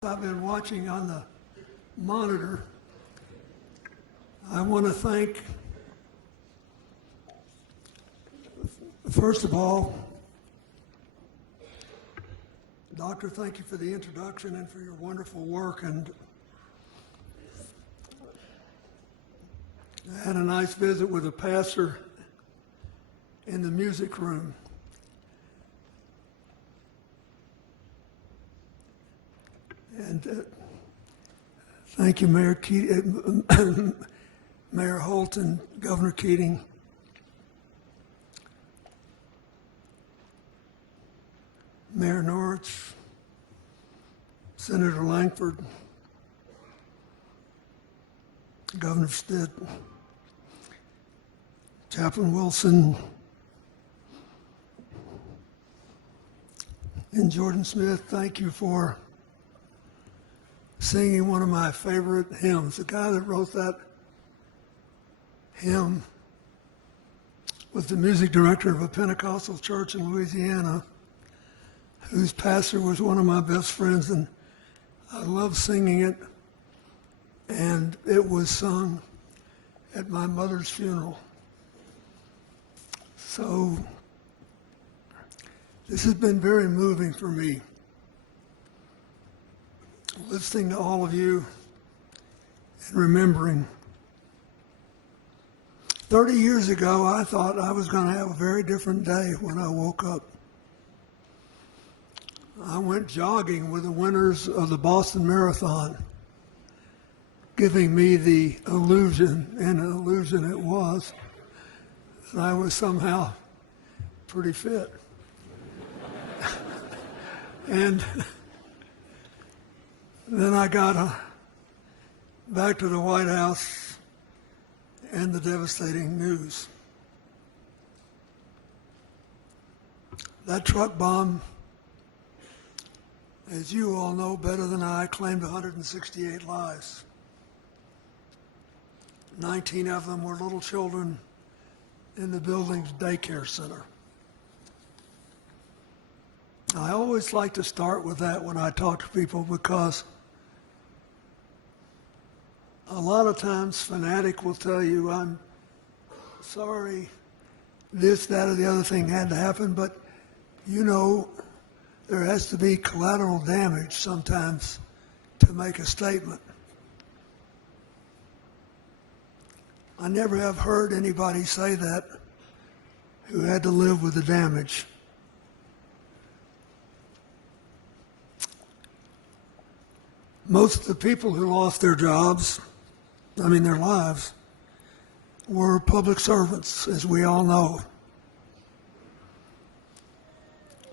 I've been watching on the monitor. I want to thank, first of all, Doctor, thank you for the introduction and for your wonderful work. And I had a nice visit with a pastor in the music room. And thank you, Mayor Mayor Holt and Governor Keating. Mayor Norwich, Senator Langford, Governor Stitt, Chaplain Wilson, and Jordan Smith, thank you for singing one of my favorite hymns. The guy that wrote that hymn was the music director of a Pentecostal church in Louisiana, whose pastor was one of my best friends, and I love singing it. And it was sung at my mother's funeral. So this has been very moving for me, listening to all of you and remembering. 30 years ago, I thought I was going to have a very different day when I woke up. I went jogging with the winners of the Boston Marathon, giving me the illusion, and an illusion it was, that I was somehow pretty fit. And then I got back to the White House and the devastating news. That truck bomb, as you all know better than I, claimed 168 lives. 19 of them were little children in the building's daycare center. I always like to start with that when I talk to people, because a lot of times fanatic will tell you, I'm sorry this, that, or the other thing had to happen, but you know, there has to be collateral damage sometimes to make a statement. I never have heard anybody say that who had to live with the damage. Most of the people who lost their jobs, their lives, were public servants, as we all know.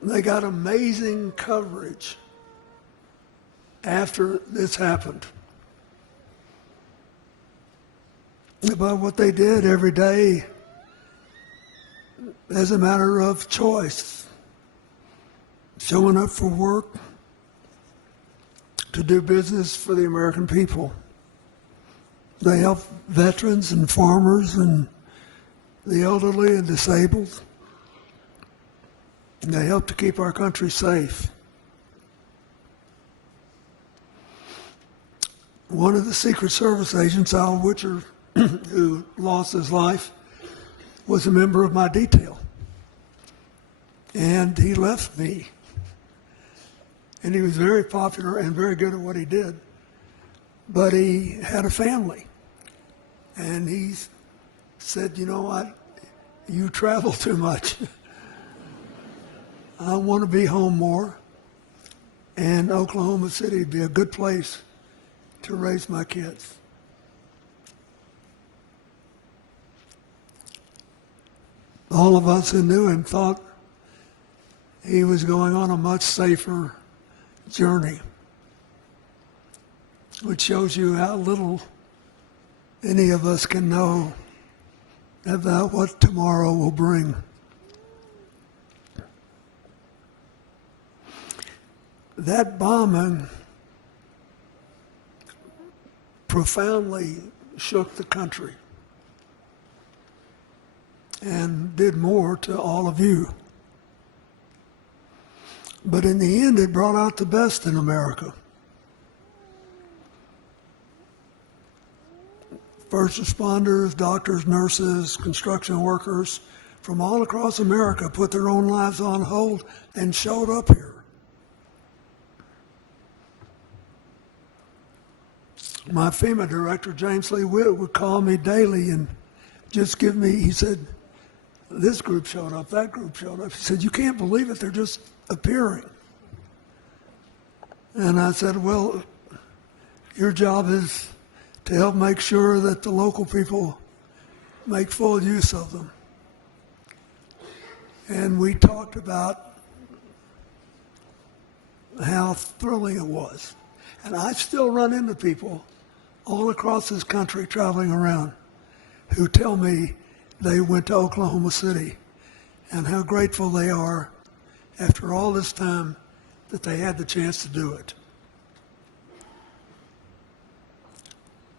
They got amazing coverage after this happened about what they did every day as a matter of choice, showing up for work, to do business for the American people. They help veterans and farmers and the elderly and disabled. And they help to keep our country safe. One of the Secret Service agents, Al Witcher, who lost his life, was a member of my detail. And he left me. And he was very popular and very good at what he did. But he had a family. And he said, you know what, you travel too much. I want to be home more. And Oklahoma City would be a good place to raise my kids. All of us who knew him thought he was going on a much safer journey, which shows you how little any of us can know about what tomorrow will bring. That bombing profoundly shook the country and did more to all of you. But in the end, it brought out the best in America. First responders, doctors, nurses, construction workers from all across America put their own lives on hold and showed up here. My FEMA director, James Lee Witt, would call me daily and just give me, he said, this group showed up, that group showed up. He said, you can't believe it, they're just appearing. And I said, well, your job is to help make sure that the local people make full use of them. And we talked about how thrilling it was. And I still run into people all across this country traveling around who tell me they went to Oklahoma City and how grateful they are after all this time that they had the chance to do it.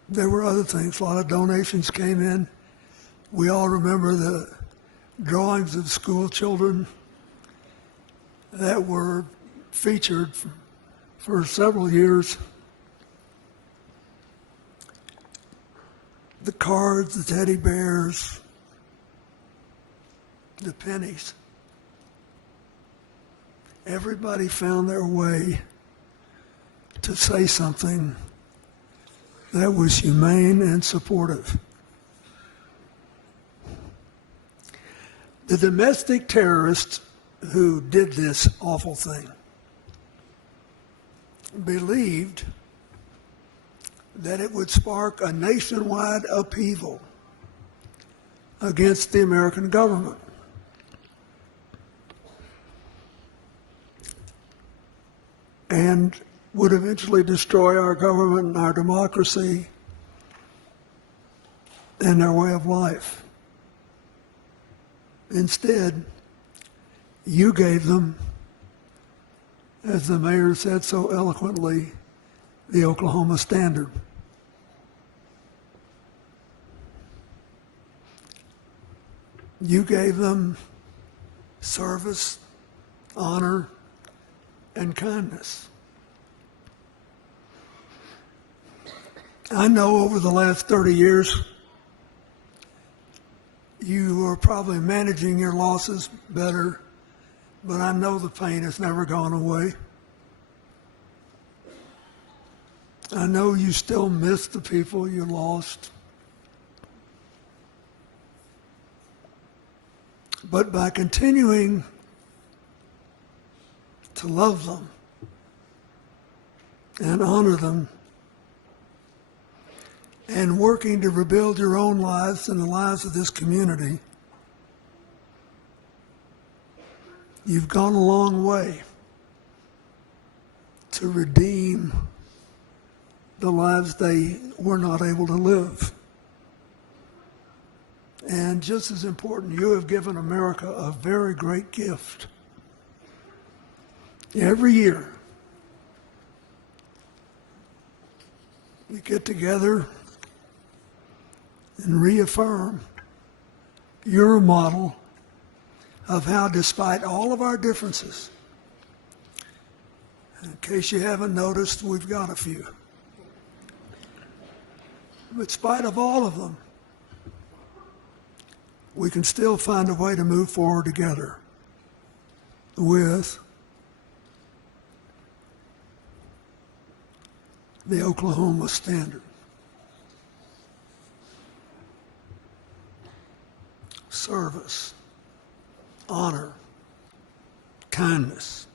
There were other things. A lot of donations came in. We all remember the drawings of school children that were featured for several years. The cards, the teddy bears, the pennies. Everybody found their way to say something that was humane and supportive. The domestic terrorists who did this awful thing believed that it would spark a nationwide upheaval against the American government. And would eventually destroy our government and our democracy and our way of life. Instead, you gave them, as the mayor said so eloquently, the Oklahoma Standard. You gave them service, honor, and kindness. I know over the last 30 years, you are probably managing your losses better, but I know the pain has never gone away. I know you still miss the people you lost. But by continuing to love them and honor them and working to rebuild your own lives and the lives of this community, you've gone a long way to redeem the lives they were not able to live. And just as important, you have given America a very great gift. Every year, we get together and reaffirm your model of how, despite all of our differences, in case you haven't noticed, we've got a few. But in spite of all of them, we can still find a way to move forward together with the Oklahoma Standard. Service, honor, kindness.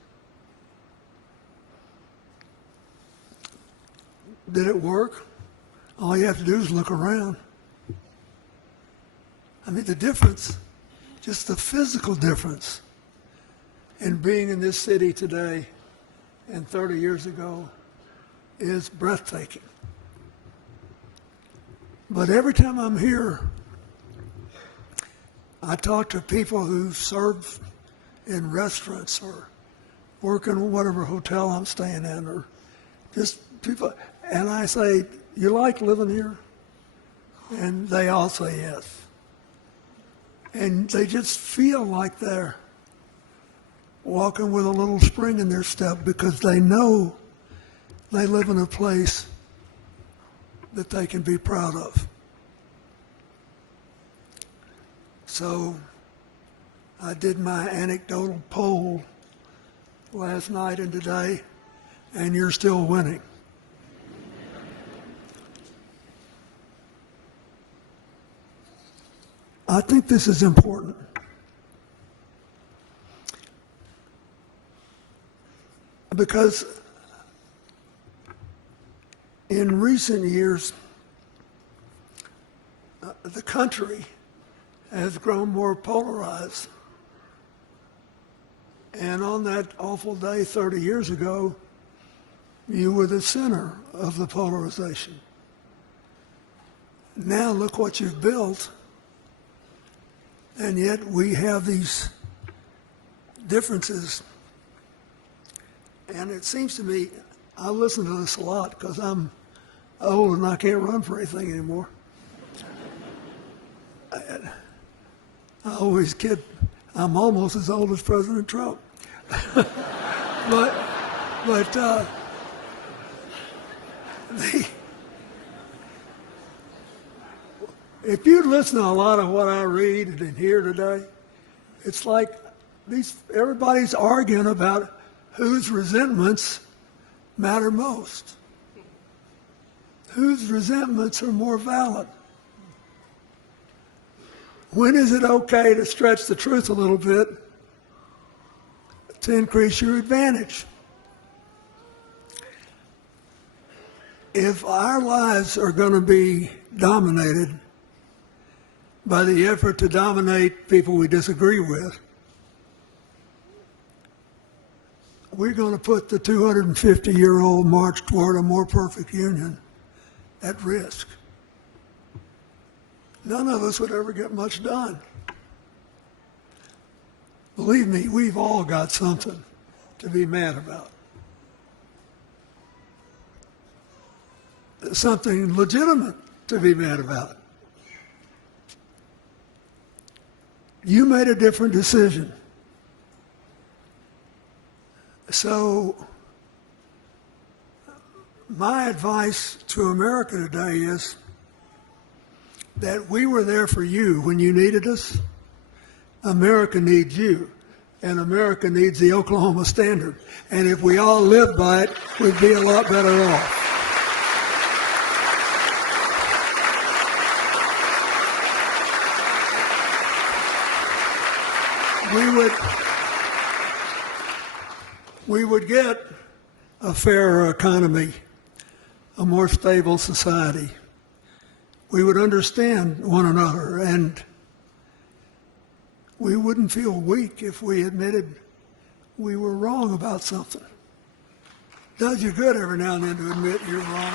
Did it work? All you have to do is look around. I mean, the difference, just the physical difference in being in this city today and 30 years ago is breathtaking. But every time I'm here, I talk to people who serve in restaurants or work in whatever hotel I'm staying in, or just people, and I say, you like living here? And they all say yes. And they just feel like they're walking with a little spring in their step because they know they live in a place that they can be proud of. So I did my anecdotal poll last night and today, and you're still winning. I think this is important. Because in recent years, the country has grown more polarized. And on that awful day 30 years ago, you were the center of the polarization. Now look what you've built, and yet we have these differences. And it seems to me, I listen to this a lot because I'm old and I can't run for anything anymore. I always kid, I'm almost as old as President Trump. but if you listen to a lot of what I read and hear today, it's like everybody's arguing about whose resentments matter most, whose resentments are more valid. When is it okay to stretch the truth a little bit to increase your advantage? If our lives are going to be dominated by the effort to dominate people we disagree with, we're going to put the 250-year-old march toward a more perfect union at risk. None of us would ever get much done. Believe me, we've all got something to be mad about. Something legitimate to be mad about. You made a different decision. So my advice to America today is that we were there for you when you needed us. America needs you, and America needs the Oklahoma Standard. And if we all lived by it, we'd be a lot better off. We would get a fairer economy, a more stable society. We would understand one another, and we wouldn't feel weak if we admitted we were wrong about something. It does you good every now and then to admit you're wrong.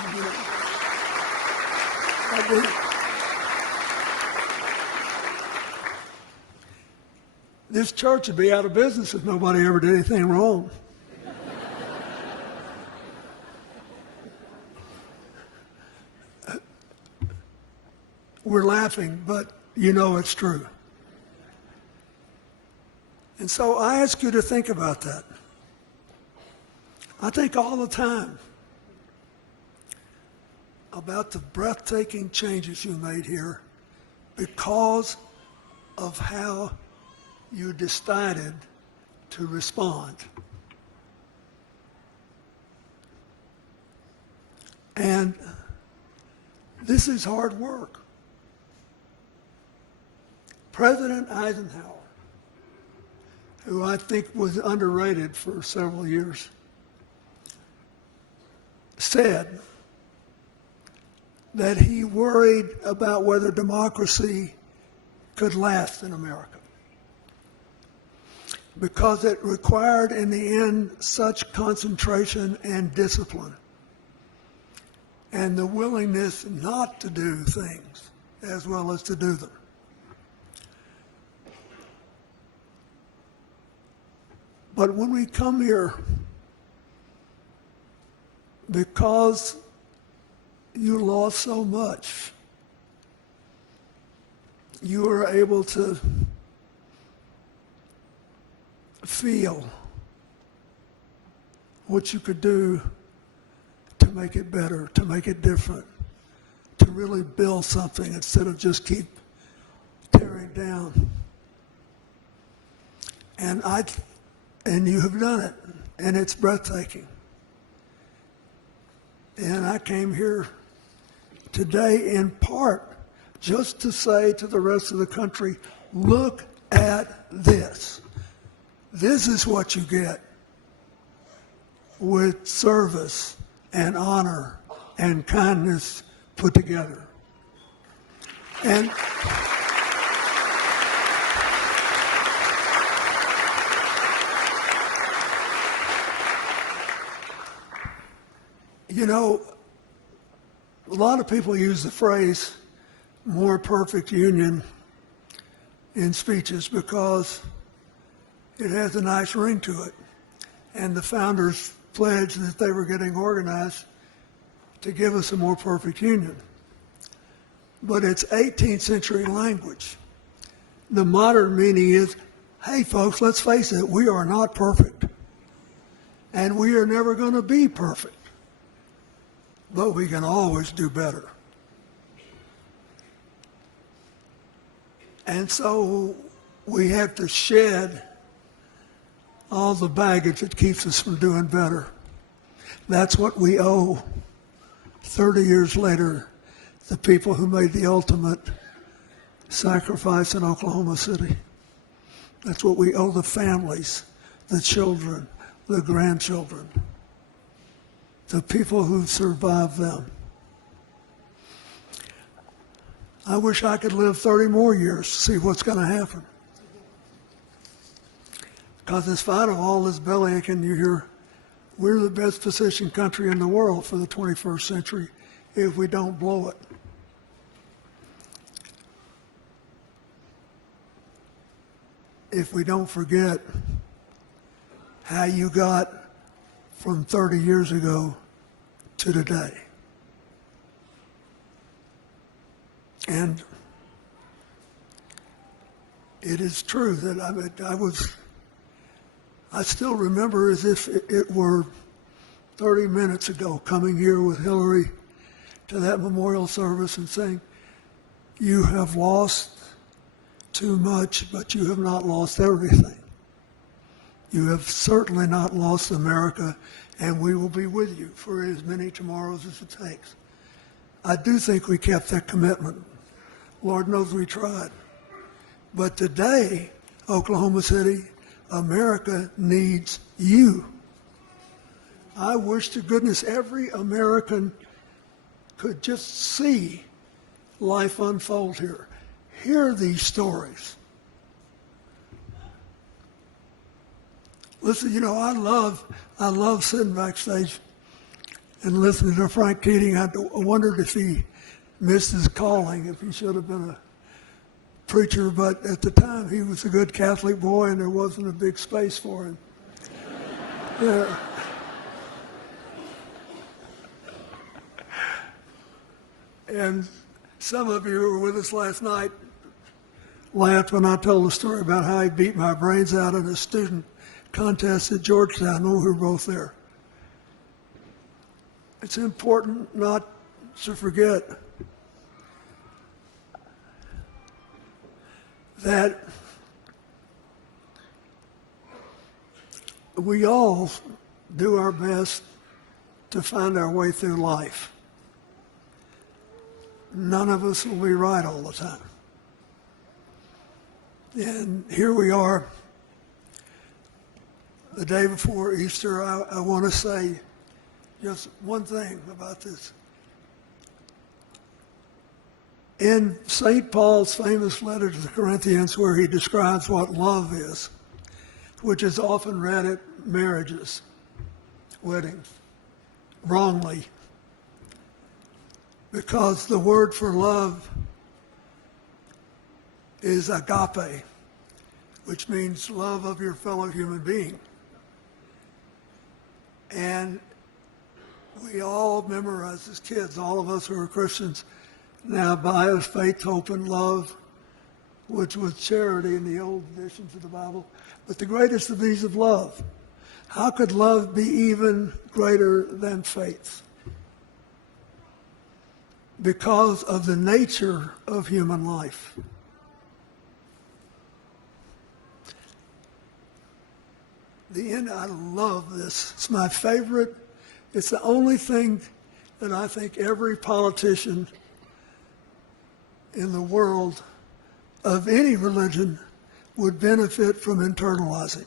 This church would be out of business if nobody ever did anything wrong. We're laughing, but you know it's true. And so I ask you to think about that. I think all the time about the breathtaking changes you made here because of how you decided to respond. And this is hard work. President Eisenhower, who I think was underrated for several years, said that he worried about whether democracy could last in America because it required in the end such concentration and discipline and the willingness not to do things as well as to do them. But when we come here, because you lost so much, you were able to feel what you could do to make it better, to make it different, to really build something instead of just keep tearing down. And you have done it, and it's breathtaking. And I came here today in part just to say to the rest of the country, look at this. This is what you get with service and honor and kindness put together. And you know, a lot of people use the phrase more perfect union in speeches because it has a nice ring to it. And the founders pledged that they were getting organized to give us a more perfect union. But it's 18th century language. The modern meaning is, hey folks, let's face it, we are not perfect. And we are never going to be perfect. But we can always do better. And so we have to shed all the baggage that keeps us from doing better. That's what we owe 30 years later, the people who made the ultimate sacrifice in Oklahoma City. That's what we owe the families, the children, the grandchildren, the people who survived them. I wish I could live 30 more years to see what's going to happen. Because in spite of all this bellyaching you hear, we're the best positioned country in the world for the 21st century if we don't blow it. If we don't forget how you got from 30 years ago to today. And it is true that I still remember as if it were 30 minutes ago coming here with Hillary to that memorial service and saying, you have lost too much, but you have not lost everything. You have certainly not lost America, and we will be with you for as many tomorrows as it takes. I do think we kept that commitment. Lord knows we tried. But today, Oklahoma City, America needs you. I wish to goodness every American could just see life unfold here. Hear these stories. Listen, you know, I love sitting backstage and listening to Frank Keating. I wondered if he missed his calling, if he should have been a preacher, but at the time he was a good Catholic boy and there wasn't a big space for him. Yeah. And some of you who were with us last night laughed when I told the story about how he beat my brains out in a student contest at Georgetown when we were both there. It's important not to forget that we all do our best to find our way through life. None of us will be right all the time. And here we are, the day before Easter. I want to say just one thing about this. In St. Paul's famous letter to the Corinthians, where he describes what love is, which is often read at marriages, weddings, wrongly, because the word for love is agape, which means love of your fellow human being. And we all memorize as kids, all of us who are Christians, now bias, faith, hope, and love, which was charity in the old editions of the Bible. But the greatest of these is love. How could love be even greater than faith? Because of the nature of human life. the end, I love this. It's my favorite. It's the only thing that I think every politician in the world of any religion would benefit from internalizing.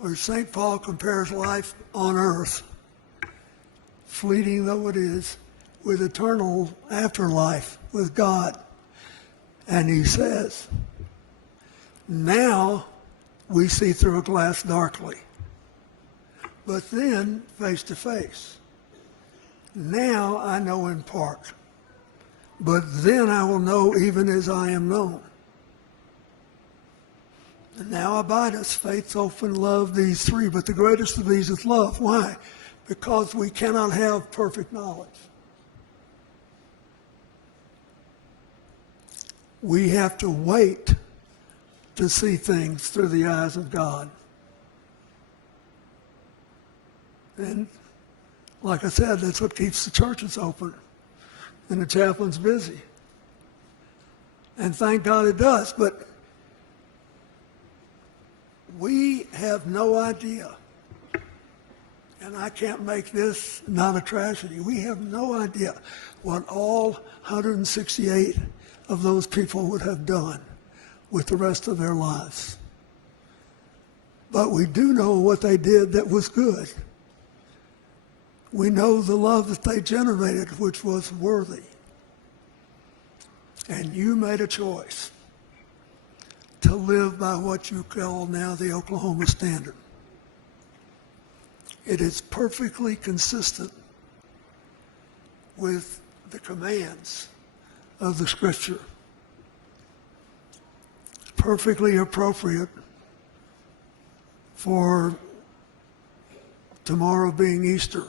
Or St. Paul compares life on earth, fleeting though it is, with eternal afterlife with God. And he says, now we see through a glass darkly, but then face to face. Now I know in part, but then I will know even as I am known. And now abideth faith, hope, and love, these three, but the greatest of these is love. Why? Because we cannot have perfect knowledge. We have to wait to see things through the eyes of God. And like I said, that's what keeps the churches open and the chaplains busy. And thank God it does, but we have no idea, and I can't make this not a tragedy, we have no idea what all 168 of those people would have done with the rest of their lives. But we do know what they did that was good. We know the love that they generated, which was worthy. And you made a choice to live by what you call now the Oklahoma Standard. It is perfectly consistent with the commands of the Scripture. Perfectly appropriate for tomorrow being Easter.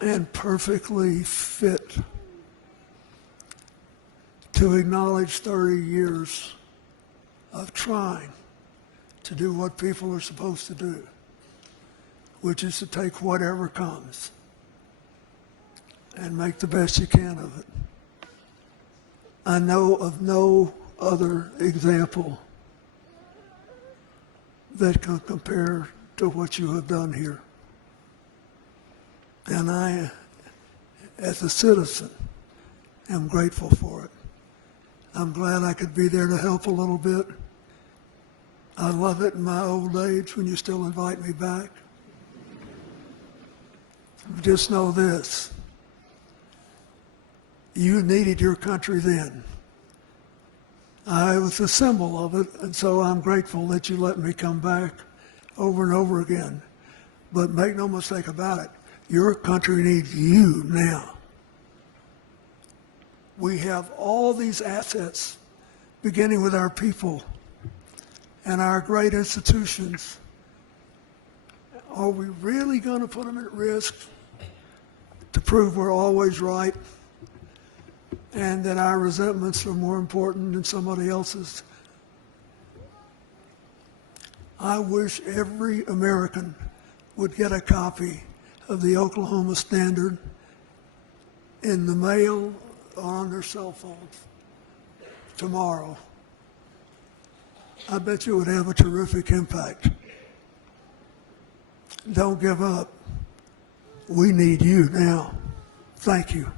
And perfectly fit to acknowledge 30 years of trying to do what people are supposed to do, which is to take whatever comes and make the best you can of it. I know of no other example that can compare to what you have done here. And I, as a citizen, am grateful for it. I'm glad I could be there to help a little bit. I love it in my old age when you still invite me back. Just know this. You needed your country then. I was a symbol of it, and so I'm grateful that you let me come back over and over again. But make no mistake about it, your country needs you now. We have all these assets, beginning with our people and our great institutions. Are we really going to put them at risk to prove we're always right and that our resentments are more important than somebody else's? I wish every American would get a copy of the Oklahoma Standard in the mail or on their cell phones tomorrow. I bet you would have a terrific impact. Don't give up. We need you now. Thank you.